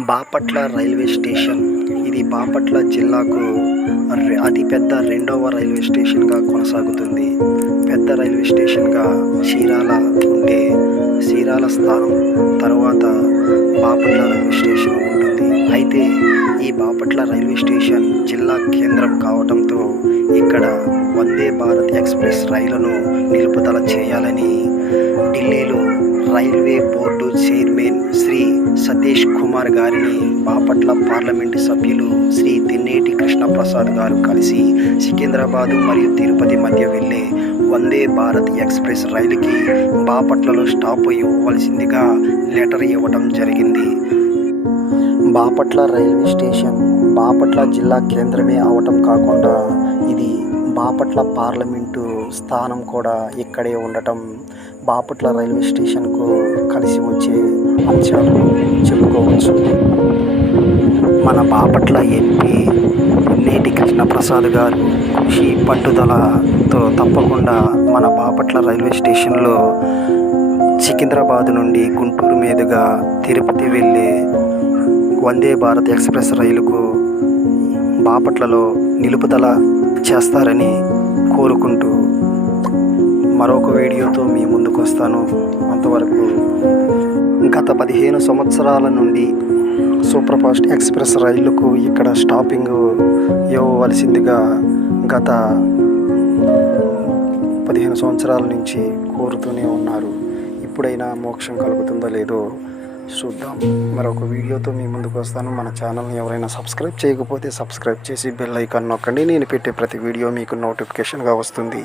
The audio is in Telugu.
Bapatla railway station. ఇది బాపట్ల జిల్లాకు అతిపెద్ద రెండవ రైల్వే స్టేషన్గా కొనసాగుతుంది. పెద్ద రైల్వే స్టేషన్గా చీరాల ఉంటే చీరాల స్థానం తర్వాత బాపట్ల రైల్వే స్టేషన్ ఉంటుంది. అయితే ఈ బాపట్ల రైల్వే స్టేషన్ జిల్లా కేంద్రం కావడంతో ఇక్కడ వందే భారత్ ఎక్స్ప్రెస్ రైళ్ళను నిలుపుదల చేయాలని ఢిల్లీలో రైల్వే బోర్డు చే కుమార్ గారిని బాపట్ల పార్లమెంటు సభ్యులు శ్రీ తెన్నేటి కృష్ణప్రసాద్ గారు కలిసి సికింద్రాబాదు మరియు తిరుపతి మధ్య వెళ్ళే వందే భారత్ ఎక్స్ప్రెస్ రైలుకి బాపట్లలో స్టాప్ ఇవ్వవలసిందిగా లెటర్ ఇవ్వడం జరిగింది. బాపట్ల రైల్వే స్టేషన్ బాపట్ల జిల్లా కేంద్రమే అవటం కాకుండా ఇది బాపట్ల పార్లమెంటు స్థానం కూడా ఇక్కడే ఉండటం. బాపట్ల రైల్వే స్టేషన్కు కలిసి వచ్చే అంశాలు చెప్పుకోవచ్చు మన బాపట్ల ఎంపీ నేటి కృష్ణప్రసాద్ గారు కృషి పట్టుదలతో తప్పకుండా మన బాపట్ల రైల్వే స్టేషన్లో సికింద్రాబాద్ నుండి గుంటూరు మీదుగా తిరుపతి వెళ్ళే వందే భారత్ ఎక్స్ప్రెస్ రైలుకు బాపట్లలో నిలుపుదల చేస్తారని మరొక వీడియోతో మీ ముందుకు వస్తాను. అంతవరకు గత పదిహేను సంవత్సరాల నుండి సూపర్ ఫాస్ట్ ఎక్స్ప్రెస్ రైళ్ళకు ఇక్కడ స్టాపింగ్ ఇవ్వవలసిందిగా గత పదిహేను సంవత్సరాల నుంచి కోరుతూనే ఉన్నారు. ఇప్పుడైనా మోక్షం కలుగుతుందో లేదో చూద్దాం. మరొక వీడియోతో మీ ముందుకు వస్తాను. మన ఛానల్ని ఎవరైనా సబ్స్క్రైబ్ చేయకపోతే సబ్స్క్రైబ్ చేసి బెల్ ఐకాన్ నొక్కండి. నేను పెట్టే ప్రతి వీడియో మీకు నోటిఫికేషన్గా వస్తుంది.